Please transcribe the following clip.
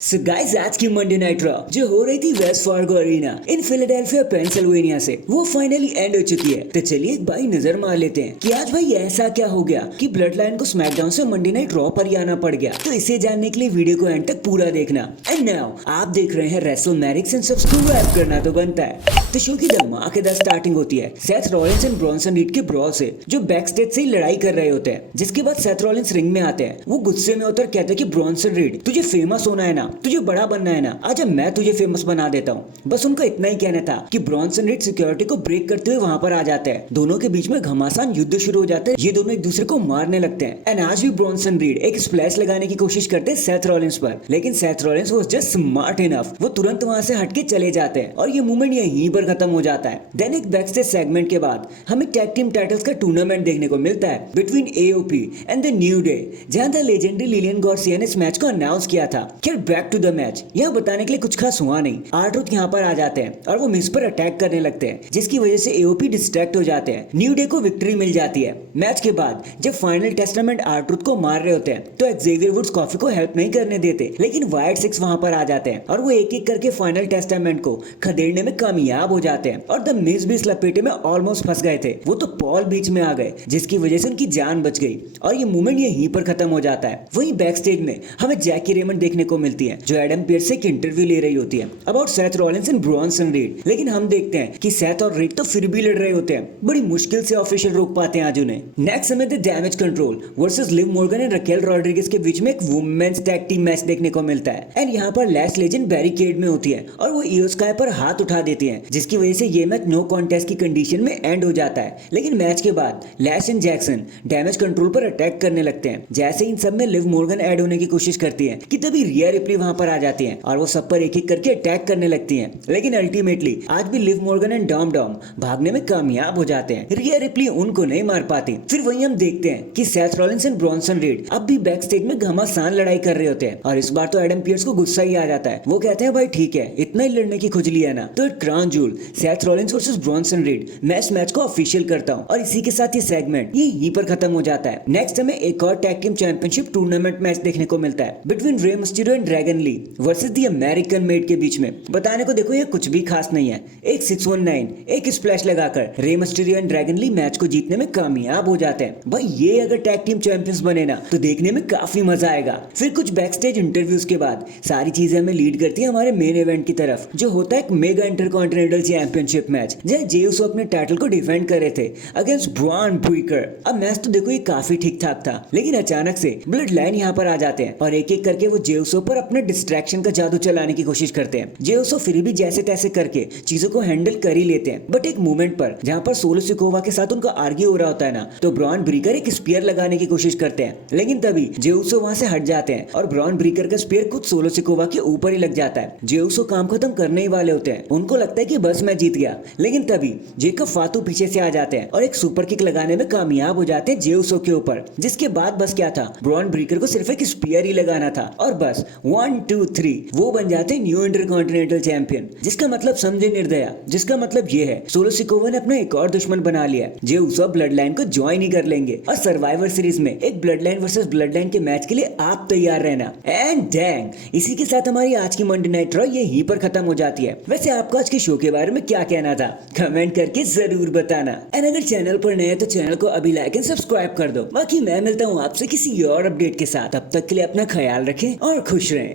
So guys आज की Monday night raw जो हो रही थी वेस्ट Fargo Arena in Philadelphia Pennsylvania से वो फाइनली एंड हो चुकी है। तो चलिए एक भाई नजर मार लेते हैं कि आज भाई ऐसा क्या हो गया कि ब्लड लाइन को स्मैकडाउन से मंडे नाइट रॉ पर ही आना पड़ गया। तो इसे जानने के लिए वीडियो को एंड तक पूरा देखना। एंड नाउ आप देख रहे हैं रेसलमैनिक्स एंड सब्सक्राइब करना तो बनता है। तो शो की धमाकेदार स्टार्टिंग होती है Seth Rollins and Bronson read के ब्रॉल से जो बैक स्टेज से ही लड़ाई कर रहे होते हैं। जिसके बाद सेथ रॉलिंस रिंग में आते हैं। वो गुस्से में होकर कहते हैं कि ब्रॉन्सन रीड तुझे फेमस होना है ना, तुझे बड़ा बनना है ना, आजा मैं तुझे फेमस बना देता हूँ। बस उनका इतना ही कहना था कि ब्रॉन्सन रीड सिक्योरिटी को ब्रेक करते हुए वहां पर आ जाते हैं। दोनों के बीच में घमासान युद्ध शुरू हो जाता है। ये दोनों एक दूसरे को मारने लगते हैं। एंड आज भी ब्रॉन्सन रीड एक स्प्लैश लगाने की कोशिश करते हैं सेथ रॉलिंस पर, लेकिन Seth Rollins was just smart enough. वो तुरंत वहां से हटके चले जाते हैं और ये मूवमेंट यहीं पर खत्म हो जाता है। देन एक बैकस्टेज सेगमेंट के बाद हमें टैग टीम टाइटल्स का टूर्नामेंट देखने को मिलता है between AOP and the new day, जहां द लेजेंडरी लिलियन गार्सिया ने इस मैच को अनाउंस किया था। खैर बैक टू द मैच, यहाँ बताने के लिए कुछ खास हुआ नहीं। आर-ट्रूथ यहाँ पर आ जाते हैं और वो मिस पर अटैक करने लगते हैं, जिसकी वजह से एओपी डिस्ट्रैक्ट हो जाते हैं। न्यू डे को विक्ट्री मिल जाती है। मैच के बाद जब फाइनल टेस्टामेंट आर-ट्रूथ को मार रहे होते हैं तो एक्सेवियर वुड्स कॉफी को हेल्प नहीं करने देते, लेकिन वाइट सिक्स वहां पर आ जाते हैं और वो एक एक करके फाइनल टेस्टामेंट को खदेड़ने में कामयाब हो जाते हैं। और द मिस भी इस लपेटे में ऑलमोस्ट फंस गए थे। वो तो पॉल बीच में आ गए, जिसकी वजह से उनकी जान बच गई और ये मूवमेंट यहीं पर खत्म हो जाता है। वहीं बैक स्टेज में हमें जैकी रेमंड देखने को मिलती है जो एडम पियर्स से एक इंटरव्यू ले रही होती है about Seth Rollins and Bronson read. लेकिन हम देखते हैं कि सेथ और रीड तो फिर भी लड़ रहे होते हैं। बड़ी मुश्किल से ऑफिशियल रोक पाते हैं आज उन्हें। नेक्स्ट हमें the damage control versus live Morgan and Raquel Rodriguez के बीच में एक वुमेन्स टैग टीम मैच देखने को मिलता है। एंड यहाँ पर लैश लेजेंड बैरिकेड में होती है और वो इयो स्काई पर हाथ उठा देती है, जिसकी वजह से ये मैच नो कॉन्टेस्ट की कंडीशन में एंड हो जाता है। लेकिन मैच के बाद लैश एंड जैक्सन डैमेज कंट्रोल पर अटैक करने लगते हैं। जैसे इन सब में लिव मॉर्गन ऐड होने की कोशिश करती है कि तभी रिया रिप्ली वहां पर आ जाती है और वो सब पर एक एक करके अटैक करने लगती हैं। लेकिन अल्टीमेटली आज भी Liv Morgan and Dom Dom भागने में कामयाब हो जाते हैं। रिया रिप्ली उनको नहीं मार पाती। फिर वहीं हम देखते हैं कि Seth Rollins and Bronson read अब भी बैक स्टेज में घमासान लड़ाई कर रहे होते हैं और इस बार तो एडम पियर्स को गुस्सा ही आ जाता है। वो कहते हैं भाई ठीक है, इतना ही लड़ने की खुजली है ना, तो एक crown joule Seth Rollins versus Bronson read match को ऑफिशियल करता हूं। और इसी के साथ ये सेगमेंट यहीं पर खत्म हो जाता है। नेक्स्ट हमें एक और tag team championship tournament match देखने को मिलता है between Rey Mysterio and Dragon Lee versus the American Made के बीच में। बताने को देखो ये कुछ भी खास नहीं है। एक 619 एक स्प्लैश लगाकर Rey Mysterio and Dragon Lee match को जीतने में कामयाब हो जाते हैं। भाई ये अगर टैग टीम चैंपियंस बने ना तो देखने में काफी मजा आएगा। फिर कुछ बैक स्टेज इंटरव्यूज के बाद सारी चीजें हमें लीड करती है हमारे मेन इवेंट की तरफ, जो होता है एक मेगा इंटरकॉन्टिनेंटल चैंपियनशिप मैच, जहां जे उसो अपने टाइटल को डिफेंड कर रहे थे अगेंस्ट ब्रॉन ब्रेकर। अब मैच तो देखो ये काफी ठीक ठाक था, लेकिन अचानक से ब्लड लाइन यहाँ पर आ जाते हैं और एक एक करके वो जे उसो पर अपने डिस्ट्रैक्शन का जादू चलाने की कोशिश करते हैं। जे उसो फिर भी जैसे तैसे करके चीजों को हैंडल कर ही लेते हैं। बट एक मूवमेंट पर जहाँ पर सोलो सिकोवा के साथ उनका आर्ग्यू हो रहा होता है ना, तो ब्रॉन ब्रेकर एक स्पीयर लगाने की कोशिश करते हैं, लेकिन तभी जे उसो वहां से हट जाते हैं और ब्रॉन ब्रेकर का स्पीयर खुद सोलो सिकोवा के ऊपर ही लग जाता है। जे उसो काम खत्म करने ही वाले होते हैं। उनको लगता है कि बस मैं जीत गया, लेकिन तभी जेकब फातू पीछे से आ जाते हैं और एक सुपर किक लगाने में कामयाब हो जाते हैं जे उसो के ऊपर। जिसके बाद बस क्या था, ब्रॉन ब्रेकर को सिर्फ एक स्पीयर ही लगाना था और बस 1 2 3 वो बन जाते हैं न्यू इंटरकॉन्टिनेंटल चैंपियन। जिसका मतलब समझे निर्दया, जिसका मतलब ये है सोलो सिकोवा ने अपना एक और दुश्मन बना लिया। जे उसो ब्लड लाइन को ज्वाइन ही कर लेंगे और सर्वाइवर सीरीज में एक blood line versus blood line के मैच के लिए आप तैयार रहना। एंड डैंग, इसी के साथ हमारी आज की मंडे नाइट रॉ यहीं पर खत्म हो जाती है। वैसे आपको आज के शो के बारे में क्या कहना था कमेंट करके जरूर बताना। एंड अगर चैनल पर नए हैं तो चैनल को अभी लाइक एंड सब्सक्राइब कर दो। बाकी मैं मिलता हूँ आपसे किसी और अपडेट के साथ। तब तक के लिए अपना ख्याल रखें और खुश रहें।